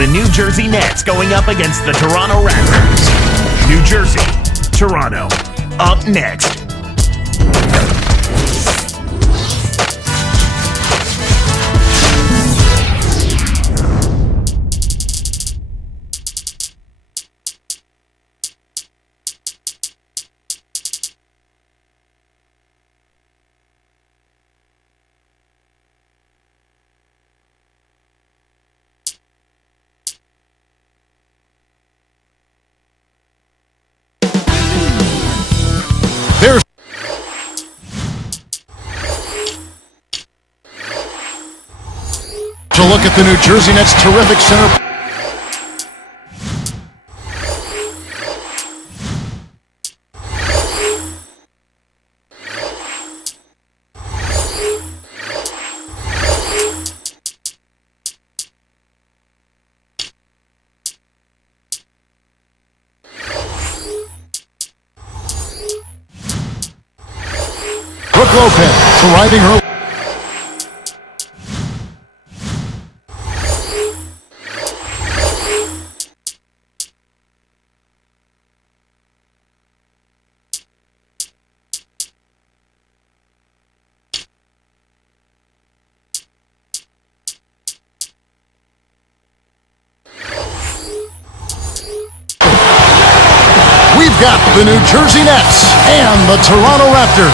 the New Jersey Nets going up against the Toronto Raptors. New Jersey, Toronto, up next. To look at the New Jersey Nets' terrific center. Brooke Lopez arriving early. We've got the New Jersey Nets and the Toronto Raptors.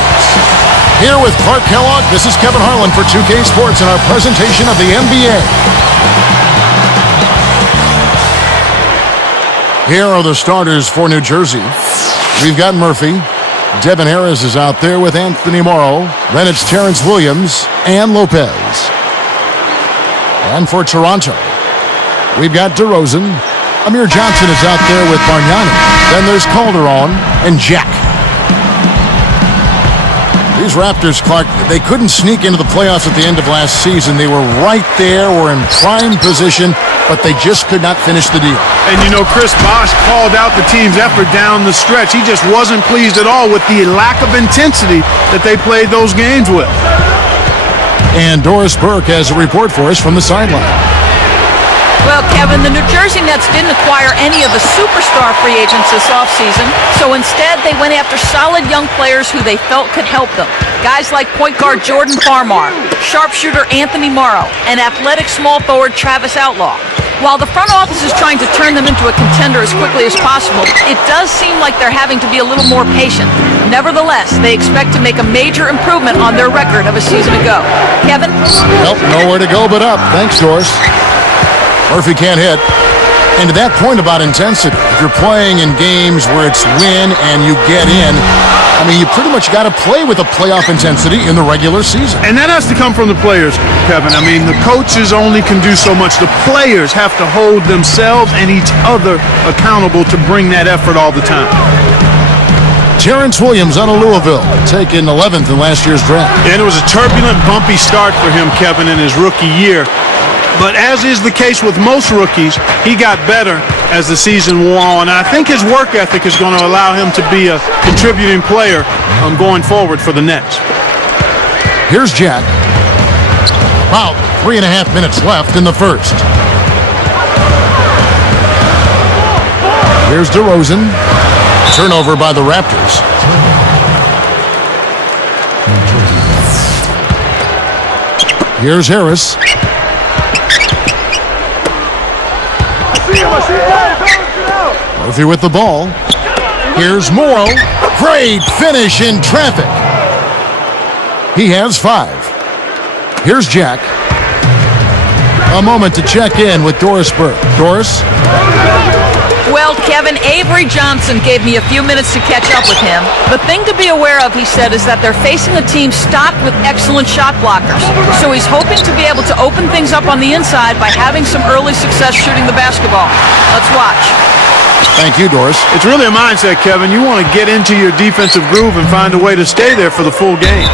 Here with Clark Kellogg, this is Kevin Harlan for 2K Sports and our presentation of the NBA. Here are the starters for New Jersey. We've got Murphy. Devin Harris is out there with Anthony Morrow. Then it's Terrence Williams and Lopez. And for Toronto, we've got DeRozan. Amir Johnson is out there with Bargnani. Then there's Calderon and Jack. These Raptors, Clark, they couldn't sneak into the playoffs at the end of last season. They were right there, were in prime position, but they just could not finish the deal. And you know, Chris Bosh called out the team's effort down the stretch. He just wasn't pleased at all with the lack of intensity that they played those games with. And Doris Burke has a report for us from the sideline. Well, Kevin, the New Jersey Nets didn't acquire any of the superstar free agents this offseason, so instead they went after solid young players who they felt could help them. Guys like point guard Jordan Farmar, sharpshooter Anthony Morrow, and athletic small forward Travis Outlaw. While the front office is trying to turn them into a contender as quickly as possible, it does seem like they're having to be a little more patient. Nevertheless, they expect to make a major improvement on their record of a season ago. Kevin? Well, nowhere to go but up. Thanks, Doris. Murphy can't hit. And to that point about intensity, if you're playing in games where it's win and you get in, I mean, you pretty much got to play with a playoff intensity in the regular season. And that has to come from the players, Kevin. I mean, the coaches only can do so much. The players have to hold themselves and each other accountable to bring that effort all the time. Terrence Williams out of Louisville, taken 11th in last year's draft. And it was a turbulent, bumpy start for him, Kevin, in his rookie year. But as is the case with most rookies, he got better as the season wore on. I think his work ethic is going to allow him to be a contributing player going forward for the Nets. Here's Jack. About 3.5 minutes left in the first. Here's DeRozan. Turnover by the Raptors. Here's Harris. Murphy with the ball. Here's Morrow. Great finish in traffic. He has 5. Here's Jack. A moment to check in with Doris Burke. Doris? Well, Kevin, Avery Johnson gave me a few minutes to catch up with him. The thing to be aware of, he said, is that they're facing a team stocked with excellent shot blockers. So he's hoping to be able to open things up on the inside by having some early success shooting the basketball. Let's watch. Thank you, Doris. It's really a mindset, Kevin. You want to get into your defensive groove and find a way to stay there for the full game.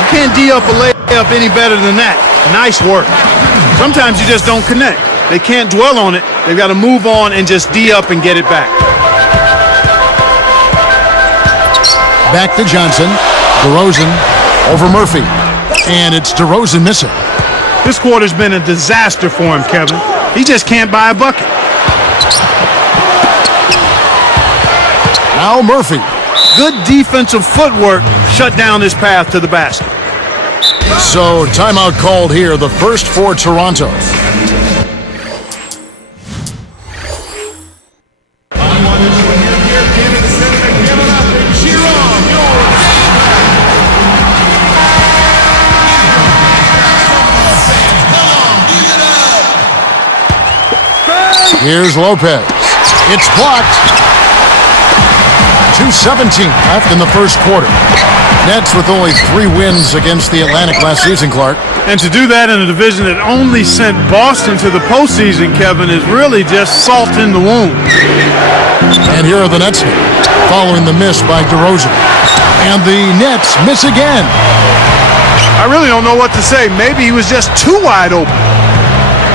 You can't D up a layup any better than that. Nice work. Sometimes you just don't connect. They can't dwell on it. They've got to move on and just D up and get it back. Back to Johnson. DeRozan over Murphy. And it's DeRozan missing. This quarter's been a disaster for him, Kevin. He just can't buy a bucket. Now Murphy. Good defensive footwork shut down his path to the basket. So timeout called here, the first for Toronto. Here's Lopez. It's blocked. 2:17 left in the first quarter. Nets with only 3 wins against the Atlantic last season, Clark. And to do that in a division that only sent Boston to the postseason, Kevin, is really just salt in the wound. And here are the Nets following the miss by DeRozan. And the Nets miss again. I really don't know what to say. Maybe he was just too wide open.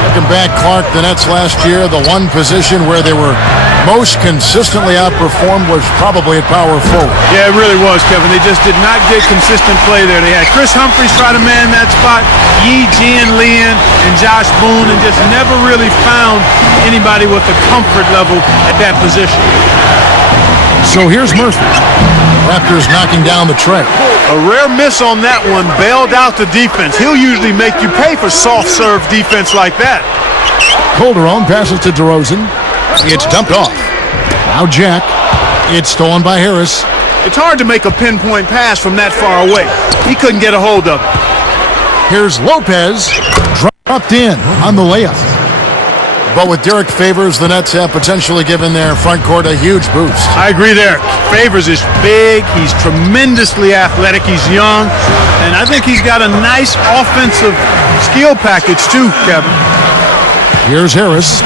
Looking back, Clark, the Nets last year, the one position where they were most consistently outperformed was probably at power forward. Yeah, it really was, Kevin. They just did not get consistent play there. They had Chris Humphries try to man that spot, Yi Jianlian and Josh Boone, and just never really found anybody with a comfort level at that position. So here's Murphy. Raptors knocking down the tray. A rare miss on that one bailed out the defense. He'll usually make you pay for soft serve defense like that. Calderon passes to DeRozan. It's dumped off. Now Jack. It's stolen by Harris. It's hard to make a pinpoint pass from that far away. He couldn't get a hold of it. Here's Lopez. Dropped in on the layup. But with Derek Favors, the Nets have potentially given their front court a huge boost. I agree there. Favors is big. He's tremendously athletic. He's young. And I think he's got a nice offensive skill package too, Kevin. Here's Harris.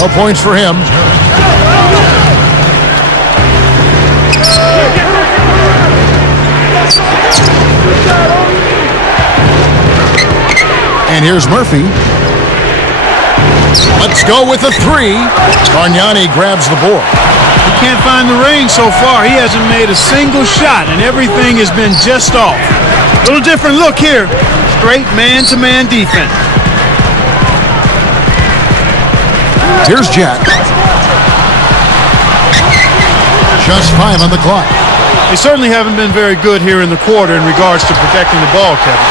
No points for him. And here's Murphy. Let's go with a 3. Bargnani grabs the board. He can't find the range so far. He hasn't made a single shot, and everything has been just off. A little different look here. Straight man-to-man defense. Here's Jack. Just 5 on the clock. They certainly haven't been very good here in the quarter in regards to protecting the ball, Kevin.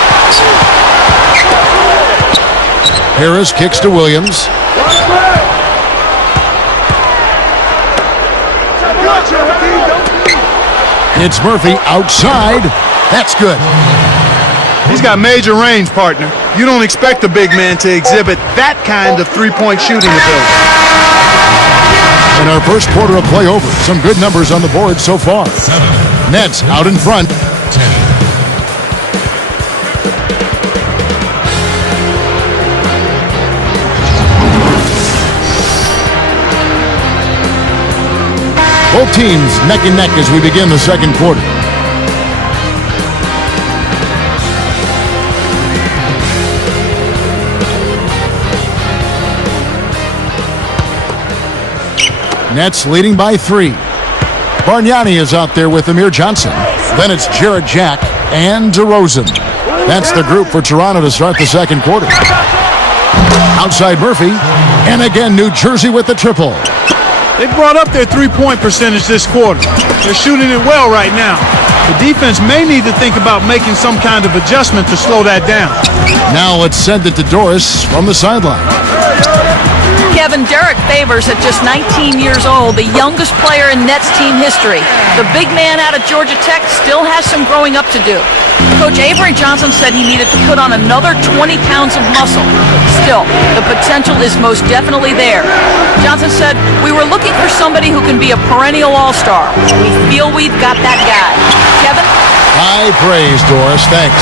Harris kicks to Williams. It's Murphy outside. That's good. He's got major range, partner. You don't expect a big man to exhibit that kind of three-point shooting ability. In our first quarter of play over, some good numbers on the board so far. Nets out in front. 10. Both teams neck and neck as we begin the second quarter. Nets leading by 3. Bargnani is out there with Amir Johnson. Then it's Jarrett Jack and DeRozan. That's the group for Toronto to start the second quarter. Outside Murphy. And again, New Jersey with the triple. They brought up their three-point percentage this quarter. They're shooting it well right now. The defense may need to think about making some kind of adjustment to slow that down. Now let's send it to Doris from the sideline. Kevin, Derek Favors at just 19 years old, the youngest player in Nets team history. The big man out of Georgia Tech still has some growing up to do. Coach Avery Johnson said he needed to put on another 20 pounds of muscle. Still, the potential is most definitely there. Johnson said, "We were looking for somebody who can be a perennial all-star. We feel we've got that guy." Kevin? High praise, Doris. Thanks.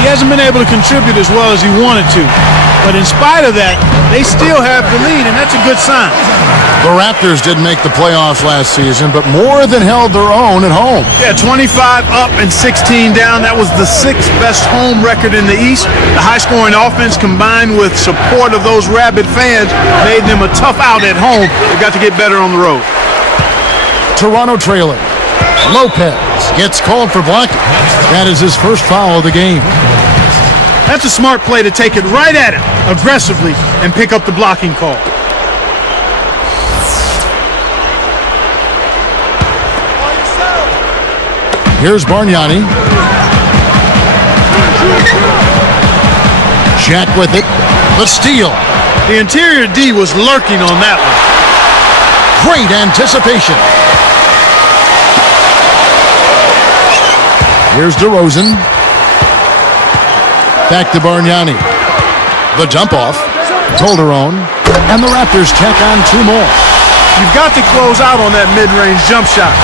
He hasn't been able to contribute as well as he wanted to. But in spite of that, they still have the lead, and that's a good sign. The Raptors didn't make the playoffs last season, but more than held their own at home. Yeah, 25 up and 16 down. That was the 6th best home record in the East. The high-scoring offense combined with support of those rabid fans made them a tough out at home. They've got to get better on the road. Toronto trailing. Lopez gets called for blocking. That is his first foul of the game. That's a smart play to take it right at him aggressively and pick up the blocking call. Here's Bargnani. Jack with it. The steal. The interior D was lurking on that one. Great anticipation. Here's DeRozan. Back to Bargnani. The dump off. Calderon. And the Raptors tack on 2 more. You've got to close out on that mid-range jump shot.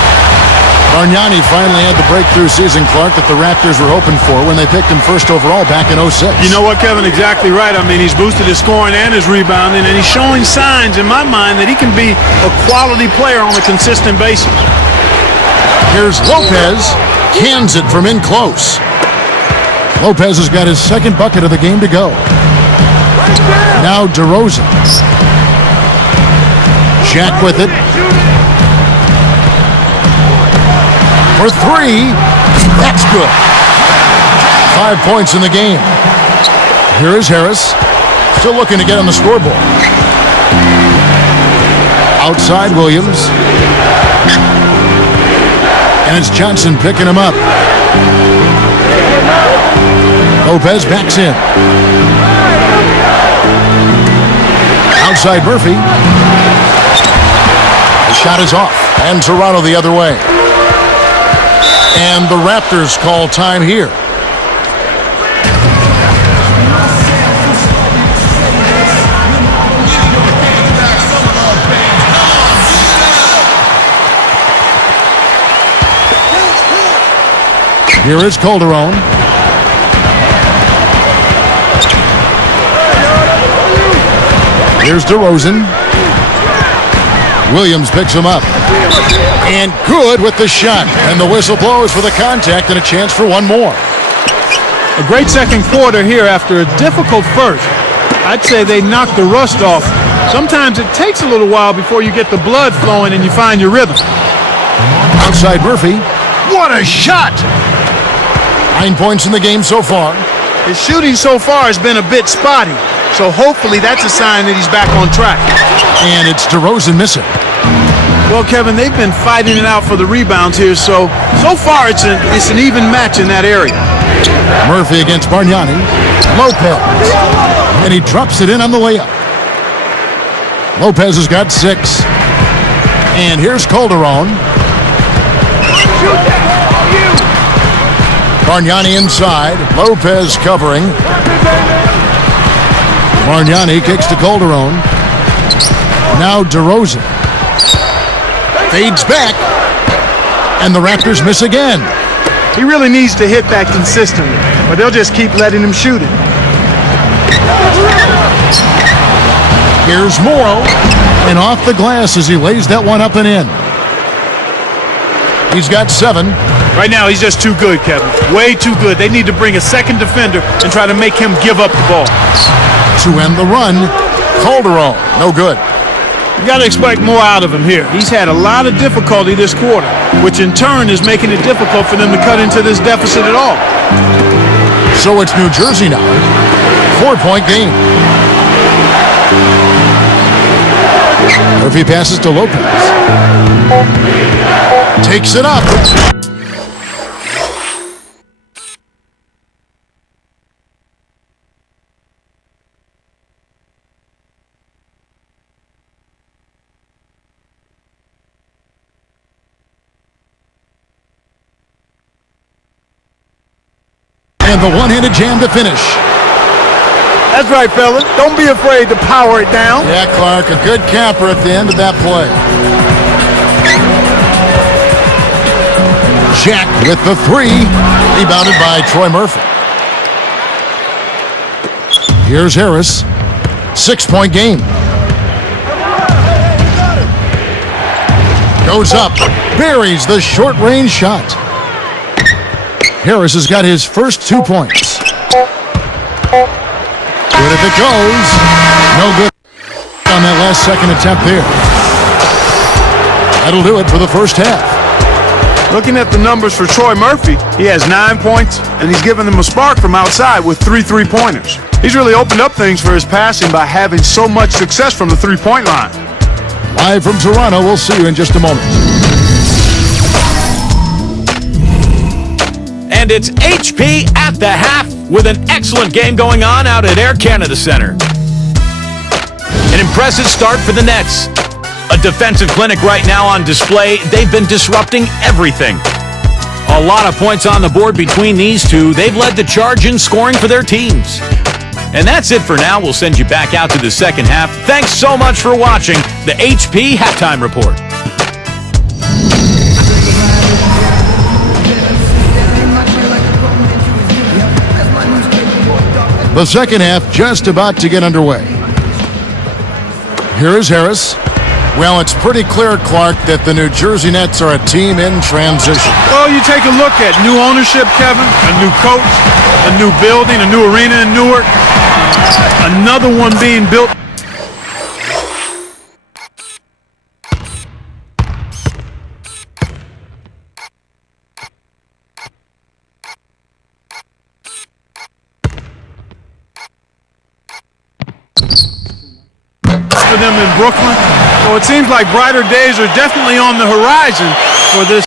Bargnani finally had the breakthrough season, Clark, that the Raptors were hoping for when they picked him first overall back in 06. You know what, Kevin? Exactly right. I mean, he's boosted his scoring and his rebounding, and he's showing signs, in my mind, that he can be a quality player on a consistent basis. Here's Lopez. Cans it from in close. Lopez has got his second bucket of the game to go. Now DeRozan. Jack with it. For 3. That's good. 5 points in the game. Here is Harris. Still looking to get on the scoreboard. Outside Williams. And it's Johnson picking him up. Lopez backs in. Outside Murphy. The shot is off. And Toronto the other way. And the Raptors call time here. Here is Calderon. Here's DeRozan. Williams picks him up. And good with the shot. And the whistle blows for the contact and a chance for one more. A great second quarter here after a difficult first. I'd say they knocked the rust off. Sometimes it takes a little while before you get the blood flowing and you find your rhythm. Outside Murphy. What a shot! 9 points in the game so far. His shooting so far has been a bit spotty, so hopefully that's a sign that he's back on track. And it's DeRozan missing. Well, Kevin, they've been fighting it out for the rebounds here, so far it's an even match in that area. Murphy against Bargnani. Lopez. And he drops it in on the layup. Lopez has got 6. And here's Calderon. Bargnani inside. Lopez covering. Bargnani kicks to Calderon. Now DeRozan. Fades back. And the Raptors miss again. He really needs to hit that consistently, but they'll just keep letting him shoot it. Here's Morrow. And off the glass as he lays that one up and in. He's got 7. Right now, he's just too good, Kevin. Way too good. They need to bring a second defender and try to make him give up the ball. To end the run, Calderon. No good. You got to expect more out of him here. He's had a lot of difficulty this quarter, which in turn is making it difficult for them to cut into this deficit at all. So it's New Jersey now. 4-point game. Murphy passes to Lopez. Takes it up. And the one-handed jam to finish. That's right, fellas. Don't be afraid to power it down. Yeah, Clark, a good capper at the end of that play. Jack with the 3, rebounded by Troy Murphy. Here's Harris. 6-point game. Goes up, buries the short-range shot. Harris has got his first 2 points. Good if it goes. No good on that last second attempt there. That'll do it for the first half. Looking at the numbers for Troy Murphy, he has 9 points, and he's given them a spark from outside with 3 3-pointers. He's really opened up things for his passing by having so much success from the three-point line. Live from Toronto, we'll see you in just a moment. And it's HP at the half with an excellent game going on out at Air Canada Centre. An impressive start for the Nets. A defensive clinic right now on display. They've been disrupting everything. A lot of points on the board between these two. They've led the charge in scoring for their teams. And that's it for now. We'll send you back out to the second half. Thanks so much for watching the HP Halftime Report. The second half just about to get underway. Here is Harris. Well, it's pretty clear, Clark, that the New Jersey Nets are a team in transition. Well, you take a look at new ownership, Kevin, a new coach, a new building, a new arena in Newark, another one being built. For them in Brooklyn. So it seems like brighter days are definitely on the horizon for this.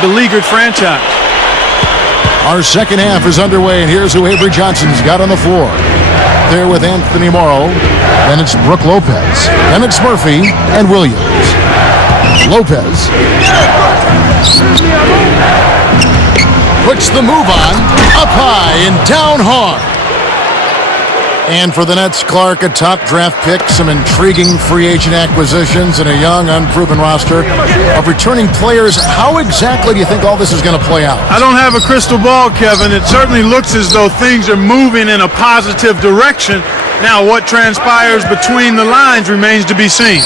Beleaguered franchise. Our second half is underway, and here's who Avery Johnson's got on the floor. There with Anthony Morrow, then it's Brooke Lopez, then it's Murphy and Williams. Lopez puts the move on, up high and down hard. And for the Nets, Clark, a top draft pick, some intriguing free agent acquisitions, and a young, unproven roster of returning players. How exactly do you think all this is going to play out? I don't have a crystal ball, Kevin. It certainly looks as though things are moving in a positive direction. Now, what transpires between the lines remains to be seen.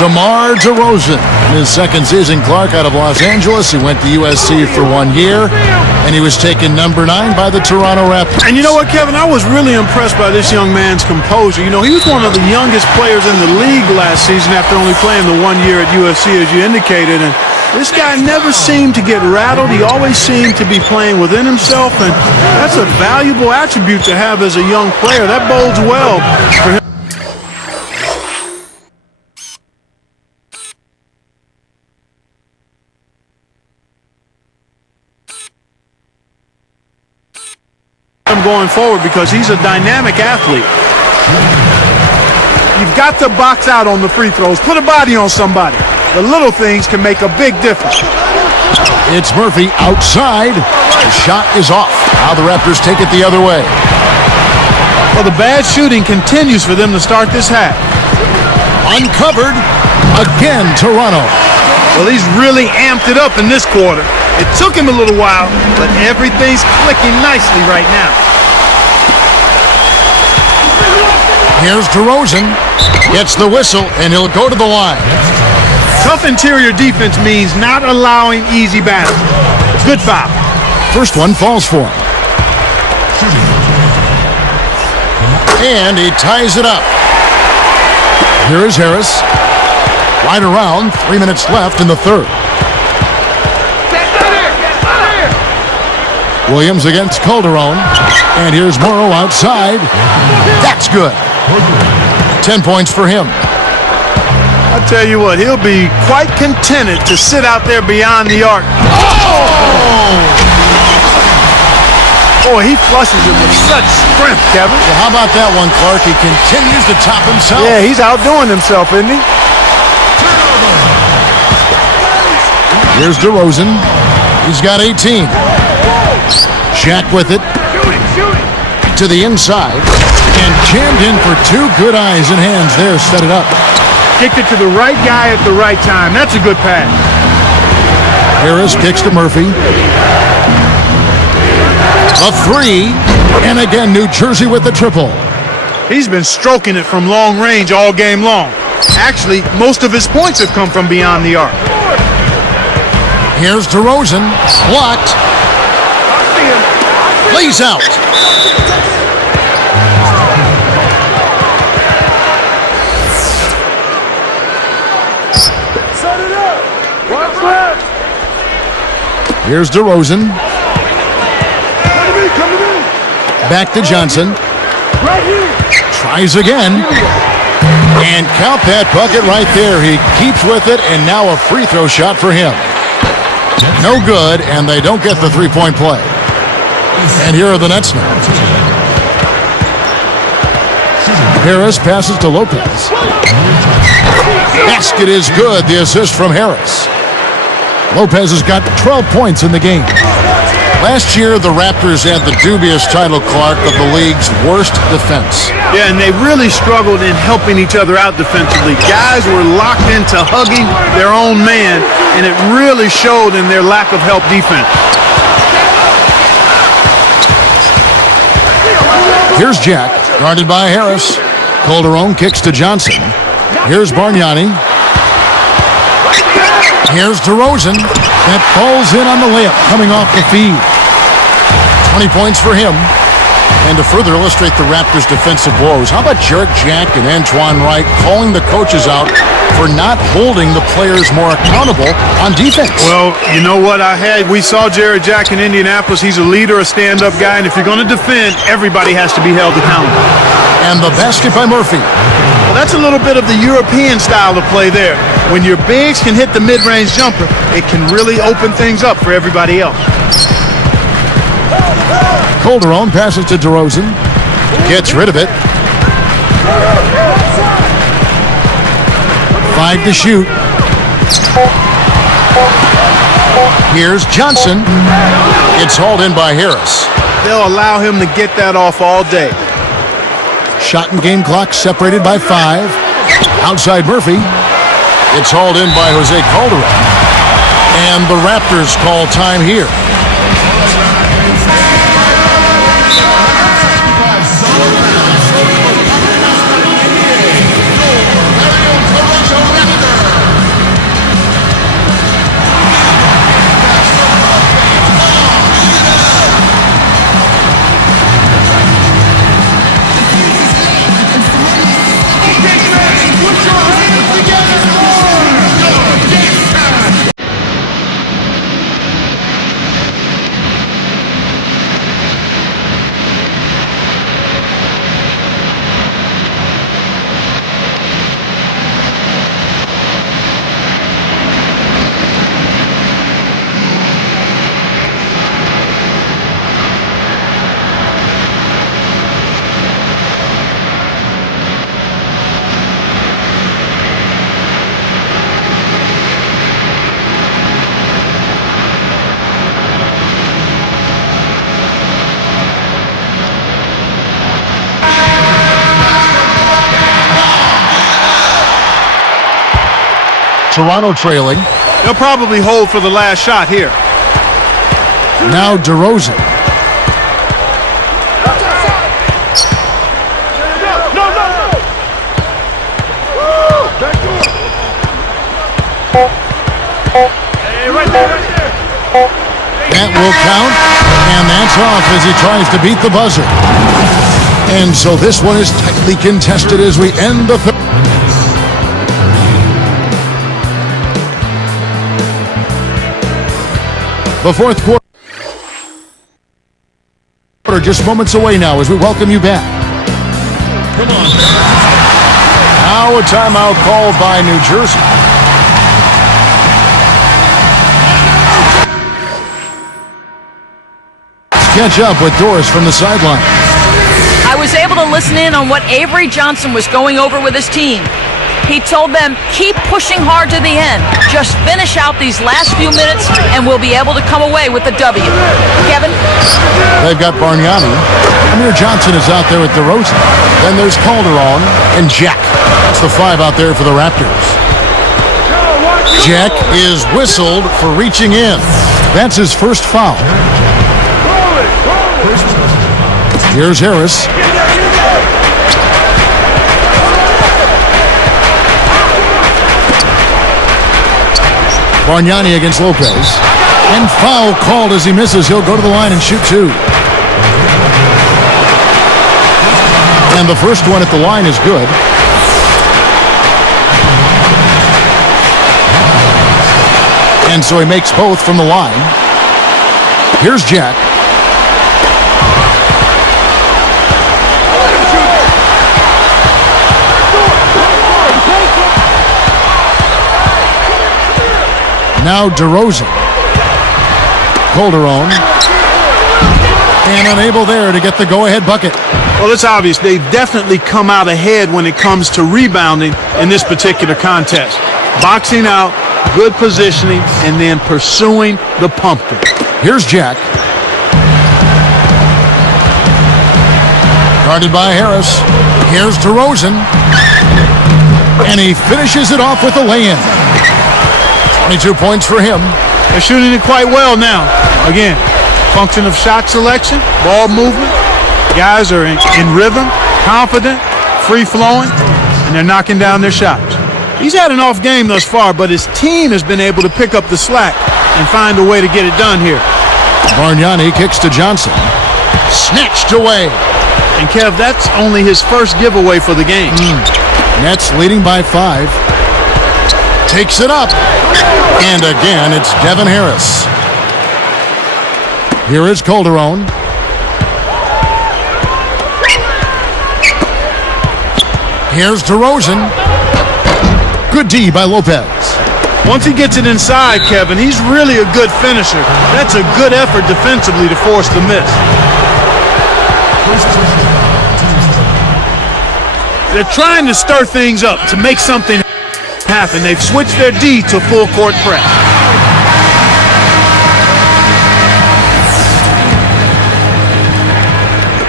DeMar DeRozan, in his second season, Clark, out of Los Angeles. He went to USC for 1 year, and he was taken number 9 by the Toronto Raptors. And you know what, Kevin? I was really impressed by this young man's composure. You know, he was one of the youngest players in the league last season after only playing the 1 year at USC, as you indicated. And this guy never seemed to get rattled. He always seemed to be playing within himself, and that's a valuable attribute to have as a young player. That bodes well for him. Going forward, because he's a dynamic athlete. You've got to box out on the free throws. Put a body on somebody. The little things can make a big difference. It's Murphy outside. The shot is off. Now the Raptors take it the other way. Well, the bad shooting continues for them to start this half. Uncovered. Again, Toronto. Well, he's really amped it up in this quarter. It took him a little while, but everything's clicking nicely right now. Here's DeRozan. Gets the whistle, and he'll go to the line. Tough interior defense means not allowing easy battles. Good foul. First one falls for him. And he ties it up. Here is Harris. Right around, 3 minutes left in the third. Williams against Calderon. And here's Morrow outside. That's good. 10 points for him. I'll tell you what, he'll be quite contented to sit out there beyond the arc. Boy, he flushes it with such strength, Kevin. Well, how about that one, Clark? He continues to top himself. Yeah, he's outdoing himself, isn't he? Here's DeRozan. He's got 18. Shaq with it. To the inside. And jammed in for two good eyes and hands there. Set it up. Kicked it to the right guy at the right time. That's a good pass. Harris kicks to Murphy. A three. And again, New Jersey with the triple. He's been stroking it from long range all game long. Actually, most of his points have come from beyond the arc. Here's DeRozan. Blocked. Lays out. Set it up. What's left? Here's DeRozan. Come to me. Back to Johnson. Right here. Tries again. And count that bucket right there. He keeps with it, and now a free throw shot for him. No good, and they don't get the three-point play. And here are the Nets now. Harris passes to Lopez. Basket is good. The assist from Harris. Lopez has got 12 points in the game. Last year, the Raptors had the dubious title, Clark, of the league's worst defense. Yeah, and they really struggled in helping each other out defensively. Guys were locked into hugging their own man, and it really showed in their lack of help defense. Here's Jack, guarded by Harris. Calderon kicks to Johnson. Here's Bargnani. Here's DeRozan. That falls in on the layup, coming off the feed. 20 points for him. And to further illustrate the Raptors' defensive woes, how about Jarrett Jack and Antoine Wright calling the coaches out for not holding the players more accountable on defense? Well, you know what we saw Jarrett Jack in Indianapolis. He's a leader, a stand-up guy, and if you're going to defend, everybody has to be held accountable. And the basket by Murphy. Well, that's a little bit of the European style of play there. When your bigs can hit the mid-range jumper, it can really open things up for everybody else. Calderon passes to DeRozan. Gets rid of it. 5 to shoot. Here's Johnson. It's hauled in by Harris. They'll allow him to get that off all day. Shot and game clock separated by 5. Outside Murphy. It's hauled in by Jose Calderon. And the Raptors call time here. Toronto trailing. They'll probably hold for the last shot here. Now DeRozan. That will count, and that's off as he tries to beat the buzzer. And so this one is tightly contested as we end the third. The fourth quarter just moments away now as we welcome you back. Come on. Now a timeout called by New Jersey. Catch up with Doris from the sideline. I was able to listen in on what Avery Johnson was going over with his team. He told them, keep pushing hard to the end. Just finish out these last few minutes and we'll be able to come away with the W. Kevin? They've got Bargnani. Amir Johnson is out there with DeRozan. Then there's Calderon and Jack. That's the 5 out there for the Raptors. Jack is whistled for reaching in. That's his first foul. Here's Harris. Bargnani against Lopez. And foul called as he misses. He'll go to the line and shoot 2. And the first one at the line is good. And so he makes both from the line. Here's Jack. Now DeRozan. Calderon. And unable there to get the go-ahead bucket. Well, it's obvious they've definitely come out ahead when it comes to rebounding in this particular contest. Boxing out, good positioning, and then pursuing the pumpkin. Here's Jack. Guarded by Harris. Here's DeRozan. And he finishes it off with a lay-in. 22 points for him. They're shooting it quite well now. Again, function of shot selection, ball movement. Guys are in rhythm, confident, free-flowing, and they're knocking down their shots. He's had an off game thus far, but his team has been able to pick up the slack and find a way to get it done here. Bargnani kicks to Johnson. Snatched away. And Kev, that's only his first giveaway for the game. Nets leading by 5. Takes it up. And again, it's Devin Harris. Here is Calderon. Here's DeRozan. Good D by Lopez. Once he gets it inside, Kevin, he's really a good finisher. That's a good effort defensively to force the miss. They're trying to stir things up to make something happen. They've switched their D to full court press.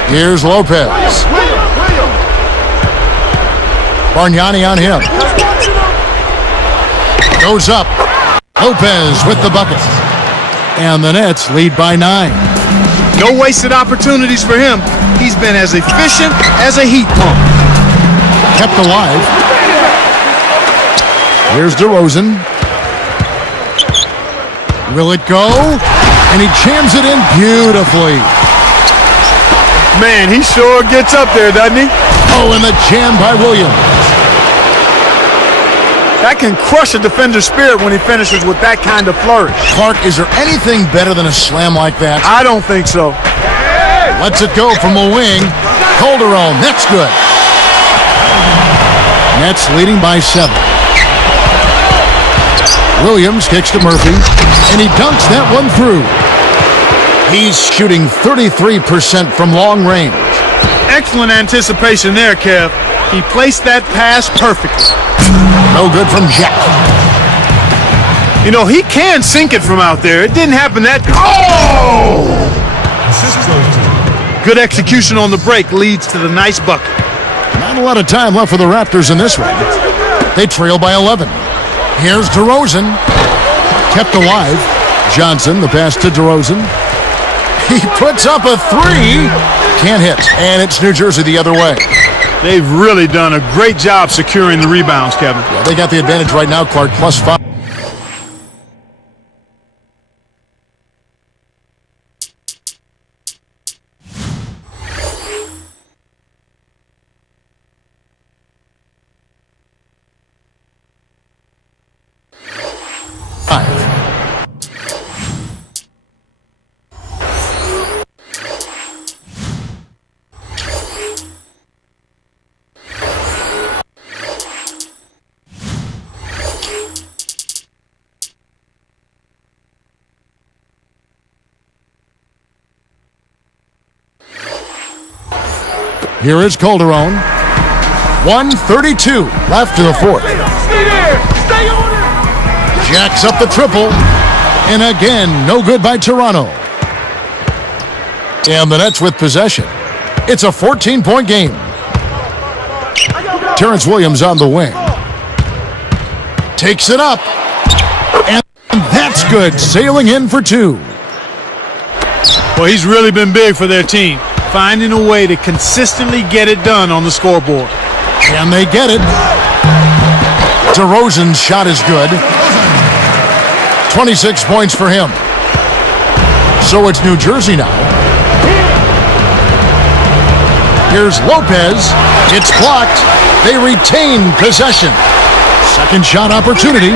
Here's Lopez. Bargnani on him. Goes up. Lopez with the bucket. And the Nets lead by 9. No wasted opportunities for him. He's been as efficient as a heat pump. Kept alive. Here's DeRozan. Will it go? And he jams it in beautifully. Man, he sure gets up there, doesn't he? Oh, and the jam by Williams. That can crush a defender's spirit when he finishes with that kind of flourish. Clark, is there anything better than a slam like that? I don't think so. Lets it go from the wing. Calderon, that's good. Nets leading by 7. Williams kicks to Murphy, and he dunks that one through. He's shooting 33% from long range. Excellent anticipation there, Kev. He placed that pass perfectly. No good from Jack. You know, he can sink it from out there. It didn't happen that... Oh! Good execution on the break leads to the nice bucket. Not a lot of time left for the Raptors in this one. They trail by 11. Here's DeRozan. Kept alive. Johnson, the pass to DeRozan. He puts up a three. Can't hit. And it's New Jersey the other way. They've really done a great job securing the rebounds, Kevin. Yeah, they got the advantage right now, Clark, +5. Here is Calderon. 1:32 left to the fourth. Jacks up the triple. And again, no good by Toronto. And the Nets with possession. It's a 14-point game. Terrence Williams on the wing. Takes it up. And that's good. Sailing in for two. Well, he's really been big for their team, finding a way to consistently get it done on the scoreboard. And they get it. DeRozan's shot is good. 26 points for him. So it's New Jersey now. Here's Lopez. It's blocked. They retain possession. Second shot opportunity.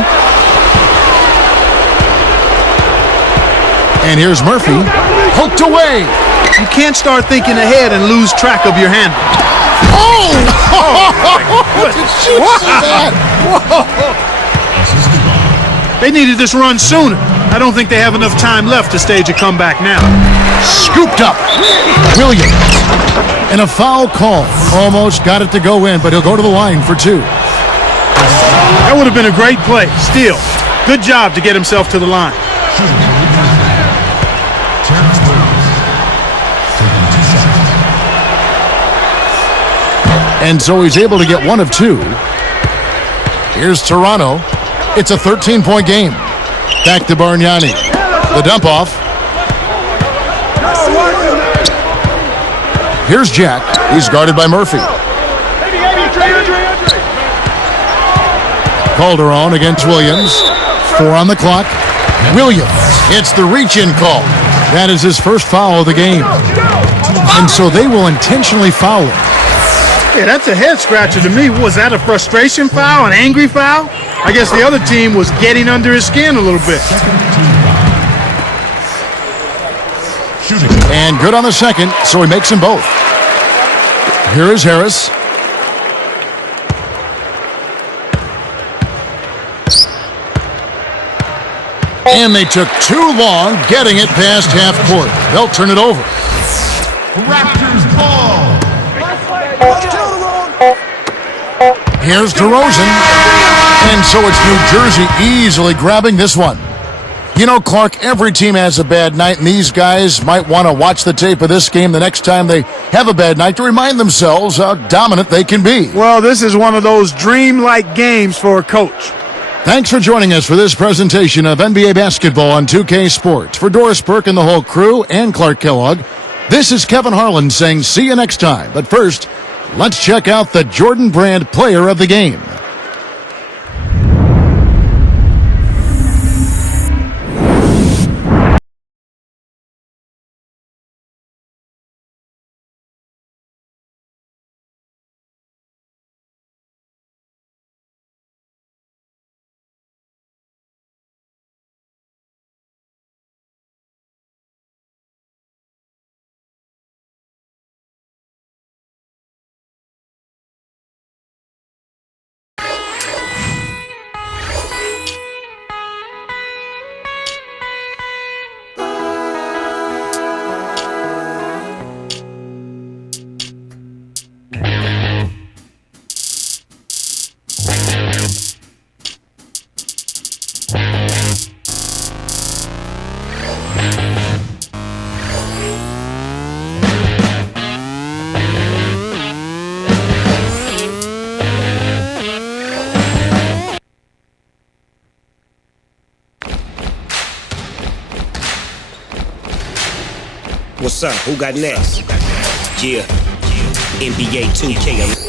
And here's Murphy. Poked away. You can't start thinking ahead and lose track of your handle. Oh! Did you see that? They needed this run sooner. I don't think they have enough time left to stage a comeback now. Scooped up. Williams. And a foul call. Almost got it to go in, but he'll go to the line for two. That would have been a great play. Still, good job to get himself to the line. And so he's able to get one of two. Here's Toronto. It's a 13-point game. Back to Bargnani. The dump off. Here's Jack. He's guarded by Murphy. Calderon against Williams. 4 on the clock. Williams. It's the reach-in call. That is his first foul of the game. And so they will intentionally foul him. Yeah, that's a head scratcher to me. Was that a frustration foul, an angry foul? I guess the other team was getting under his skin a little bit. And good on the second, so he makes them both. Here is Harris. And they took too long getting it past half court. They'll turn it over. Raptors ball. Here's DeRozan. And so it's New Jersey easily grabbing this one. You know, Clark, every team has a bad night, and these guys might want to watch the tape of this game the next time they have a bad night to remind themselves how dominant they can be. Well, this is one of those dream-like games for a coach. Thanks for joining us for this presentation of NBA basketball on 2K Sports. For Doris Burke and the whole crew and Clark Kellogg, this is Kevin Harlan saying see you next time. But first, let's check out the Jordan Brand player of the game. What's up? Who got next? Yeah. NBA 2K.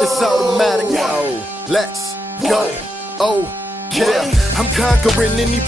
It's automatic. Yo, let's go. Oh, yeah. I'm conquering anybody.